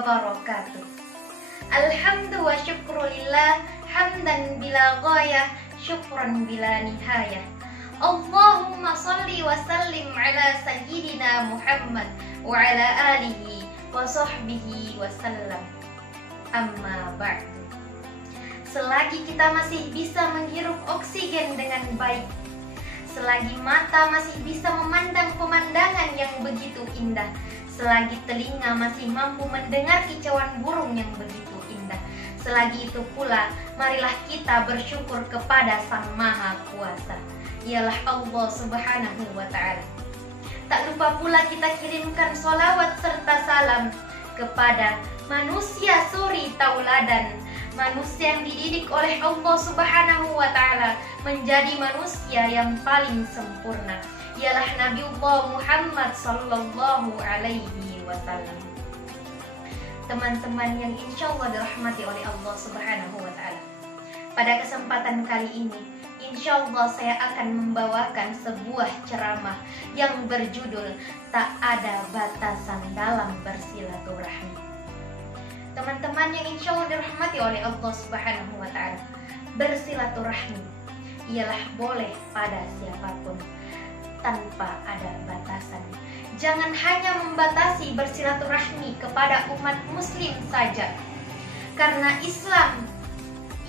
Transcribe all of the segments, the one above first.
wabarakatuh. Alhamdu wa syukrulillah, hamdan bila ghayah, syukran bila nihayah. Allahumma salli wa sallim ala sayyidina Muhammad wa ala alihi wa sahbihi wa sallam. Amma ba'du. Selagi kita masih bisa menghirup oksigen dengan baik, selagi mata masih bisa memandang pemandangan yang begitu indah, selagi telinga masih mampu mendengar kicauan burung yang begitu indah, selagi itu pula marilah kita bersyukur kepada Sang Maha Kuasa, ialah Allah Subhanahu wa Ta'ala. Tak lupa pula kita kirimkan sholawat serta salam kepada manusia suri tauladan, manusia yang dididik oleh Allah Subhanahu wa Ta'ala menjadi manusia yang paling sempurna, ialah Nabiullah Muhammad sallallahu alaihi wasallam. Teman-teman yang insya Allah dirahmati oleh Allah Subhanahu wa Ta'ala, pada kesempatan kali ini insya Allah saya akan membawakan sebuah ceramah yang berjudul Tak Ada Batasan Dalam Bersilaturahmi. Teman-teman yang insya Allah dirahmati oleh Allah Subhanahu wa Ta'ala, bersilaturahmi ialah boleh pada siapapun tanpa ada batasan. Jangan hanya membatasi bersilaturahmi kepada umat muslim saja, karena Islam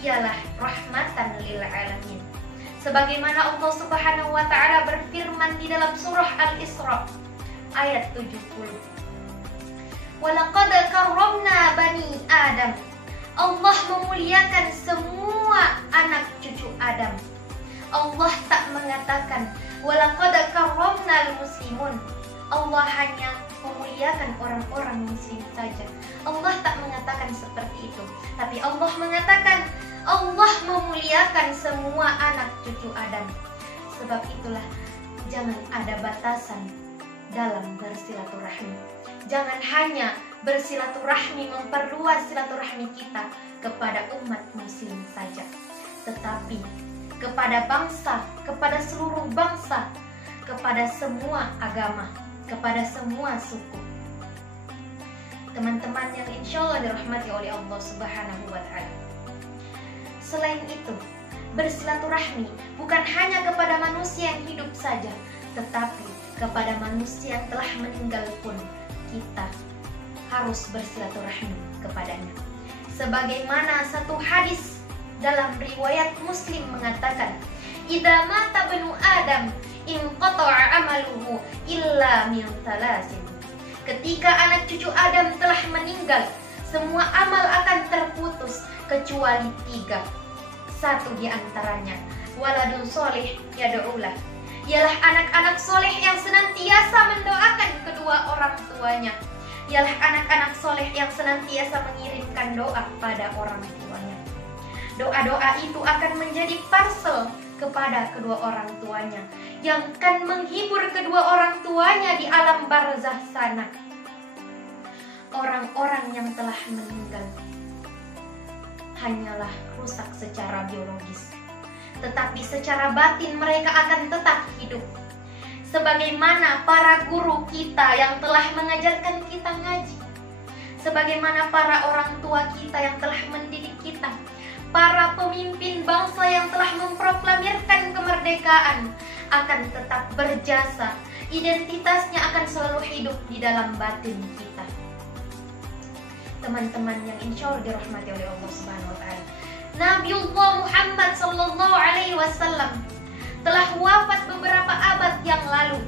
ialah rahmatan lil alamin. Sebagaimana Allah Subhanahu wa Ta'ala berfirman di dalam surah Al-Isra ayat 70. Walaqad karramna bani Adam. Allah memuliakan semua anak cucu Adam. Allah tak mengatakan walaqad karramnal muslimun. Allah hanya memuliakan orang-orang muslim saja. Allah tak mengatakan seperti itu, tapi Allah mengatakan Allah memuliakan semua anak cucu Adam. Sebab itulah jangan ada batasan dalam bersilaturahmi. Jangan hanya bersilaturahmi memperluas silaturahmi kita kepada umat muslim saja, tetapi kepada bangsa, kepada seluruh bangsa, kepada semua agama, kepada semua suku. Teman-teman yang insya Allah dirahmati oleh Allah Subhanahu wa Ta'ala, selain itu, bersilaturahmi bukan hanya kepada manusia yang hidup saja, tetapi kepada manusia yang telah meninggal pun kita harus bersilaturahmi kepadanya. Sebagaimana satu hadis dalam riwayat Muslim mengatakan, idza mata banu Adam inqata'a amaluhu illa min thalasin. Ketika anak cucu Adam telah meninggal, semua amal akan terputus kecuali 3. Satu di antaranya waladun soleh yad'ulah, ialah anak-anak soleh yang senantiasa mendoakan kedua orang tuanya, ialah anak-anak soleh yang senantiasa mengirimkan doa pada orang tuanya. Doa-doa itu akan menjadi parsel kepada kedua orang tuanya, yang akan menghibur kedua orang tuanya di alam barzah sana. Orang-orang yang telah meninggal hanyalah rusak secara biologis, tetapi secara batin mereka akan tetap hidup. Sebagaimana para guru kita yang telah mengajarkan kita ngaji, sebagaimana para orang tua kita yang telah mendidik kita, para pemimpin bangsa yang telah memproklamirkan kemerdekaan akan tetap berjasa. Identitasnya akan selalu hidup di dalam batin kita. Teman-teman yang insya Allah dirahmati oleh Allah Subhanahu wa Ta'ala, Nabiullah Muhammad sallallahu alaihi wasallam telah wafat beberapa abad yang lalu.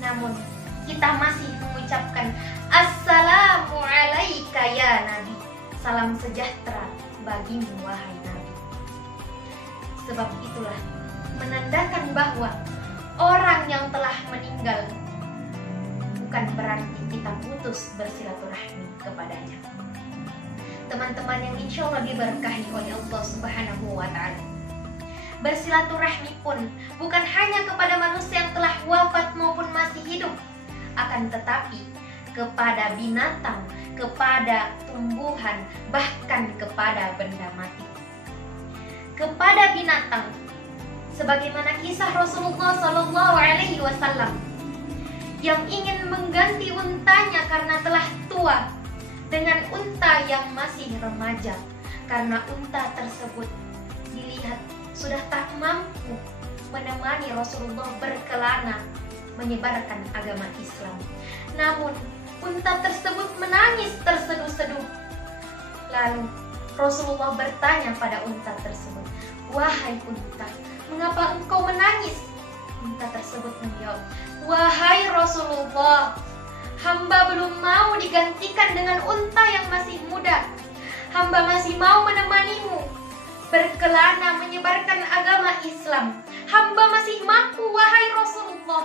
Namun kita masih mengucapkan Assalamu alaika ya Nabi. Salam sejahtera bagimu wahai Nabi. Sebab itulah menandakan bahwa orang yang telah meninggal bukan berarti kita putus bersilaturahmi kepadanya. Teman-teman yang insya Allah diberkahi oleh Allah Subhanahu wa Ta'ala, bersilaturahmi pun bukan hanya kepada manusia yang telah wafat maupun masih hidup, akan tetapi kepada binatang, kepada tumbuhan, bahkan kepada benda mati. Kepada binatang, sebagaimana kisah Rasulullah Sallallahu Alaihi Wasallam yang ingin mengganti untanya karena telah tua, dengan unta yang masih remaja, karena unta tersebut dilihat sudah tak mampu menemani Rasulullah berkelana menyebarkan agama Islam. Namun unta tersebut menangis terseduh-seduh. Lalu Rasulullah bertanya pada unta tersebut, "Wahai unta, mengapa engkau menangis?" Unta tersebut menjawab, "Wahai Rasulullah, hamba belum mau digantikan dengan unta yang masih muda. Hamba masih mau menemanimu berkelana menyebarkan agama Islam. Hamba masih mampu, wahai Rasulullah."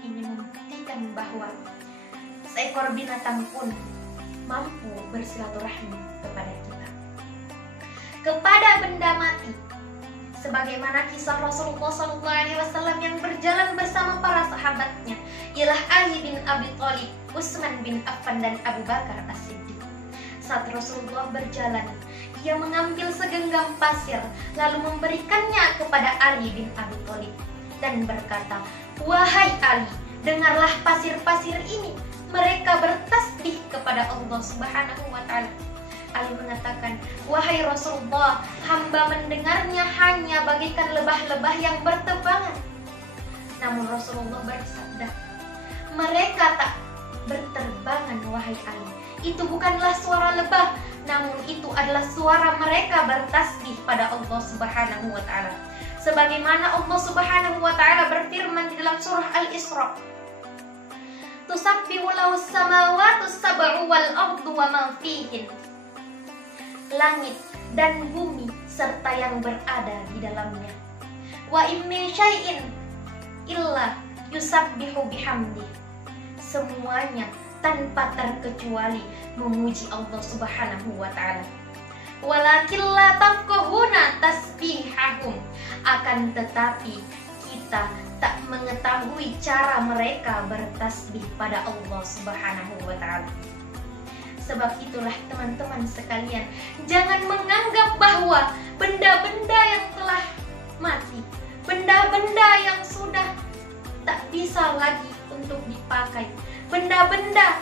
Ini membuktikan bahwa seekor binatang pun mampu bersilaturahmi kepada kita. Kepada benda mati, sebagaimana kisah Rasulullah SAW yang berjalan bersama para sahabatnya, ialah Ali bin Abi Thalib, Utsman bin Affan, dan Abu Bakar As-Siddiq. Saat Rasulullah berjalan, ia mengambil segenggam pasir lalu memberikannya kepada Ali bin Abi Thalib dan berkata, "Wahai Ali, dengarlah pasir-pasir ini, mereka bertasbih kepada Allah Subhanahu wa Ta'ala." Ali mengatakan, "Wahai Rasulullah, hamba mendengarnya hanya bagaikan lebah-lebah yang berterbangan." Namun Rasulullah bersabda, "Mereka tak berterbangan, wahai Ali. Itu bukanlah suara lebah, namun itu adalah suara mereka bertasbih pada Allah Subhanahu wa Ta'ala." Sebagaimana Allah Subhanahu wa Ta'ala berfirman di dalam surah Al-Isra, "Tusabbihu lahus samawati sab'u wal ardu wa ma fihin." Langit dan bumi serta yang berada di dalamnya. "Wa in min syai'in illa yusabbihu bihamdi." Semuanya tanpa terkecuali memuji Allah Subhanahu wa Ta'ala. "Walakin la tafqahuna tasbihahum." Akan tetapi kita tak mengetahui cara mereka bertasbih pada Allah Subhanahu wa Ta'ala. Sebab itulah teman-teman sekalian, jangan menganggap bahwa benda-benda yang telah mati, benda-benda yang sudah tak bisa lagi untuk dipakai, benda-benda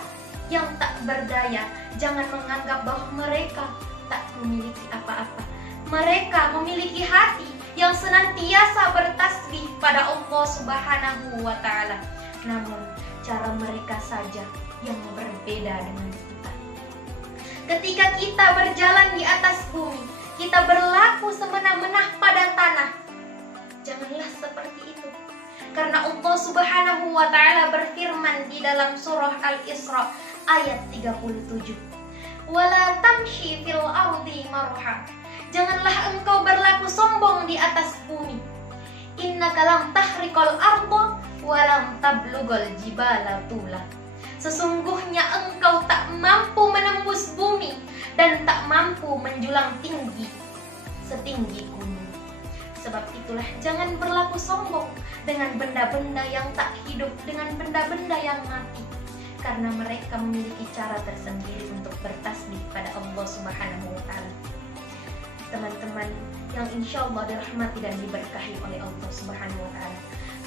yang tak berdaya, jangan menganggap bahwa mereka tak memiliki apa-apa. Mereka memiliki hati yang senantiasa bertasbih pada Allah Subhanahu wa Ta'ala. Namun cara mereka saja yang berbeda dengan kita. Ketika kita berjalan di atas bumi, kita berlaku semena-mena pada tanah. Janganlah seperti itu. Karena Allah Subhanahu wa Ta'ala berfirman di dalam surah Al-Isra ayat 37, "Wala tamshi fil ardi marha." Janganlah engkau berlaku sombong di atas bumi. "Innaka lam tahriqal arda wa lam tablughal jibala tula." Sesungguhnya engkau tak mampu menembus bumi dan tak mampu menjulang tinggi setinggi gunung. Sebab itulah jangan berlaku sombong dengan benda-benda yang tak hidup, dengan benda-benda yang mati. Karena mereka memiliki cara tersendiri untuk bertasbih pada Allah Subhanahu wa Ta'ala. Teman-teman yang insya Allah dirahmati dan diberkahi oleh Allah Subhanahu wa Ta'ala,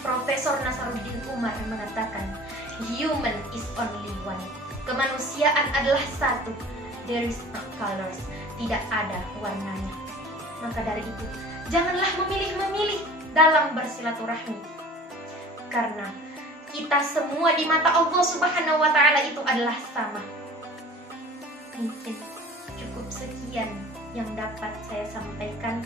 Profesor Nasaruddin Umar mengatakan, "Human is only one." Kemanusiaan adalah satu. There is no colors. Tidak ada warnanya. Maka dari itu, janganlah memilih-memilih dalam bersilaturahmi. Karena kita semua di mata Allah Subhanahu wa Ta'ala itu adalah sama. Mungkin cukup sekian yang dapat saya sampaikan.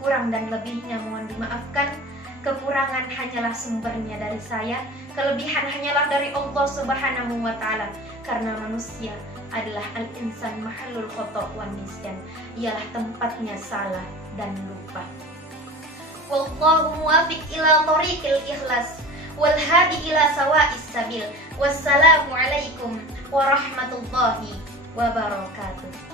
Kurang dan lebihnya mohon dimaafkan. Kekurangan hanyalah sumbernya dari saya, kelebihan hanyalah dari Allah Subhanahu wa Ta'ala. Karena manusia adalah al-insan mahallul khata' wan nisyan, ialah tempatnya salah dan lupa. Wallahu muwafiq ila thoriqil ikhlas wal hadi ila sawa'is sabil. Wassalamu alaikum warahmatullahi wabarakatuh.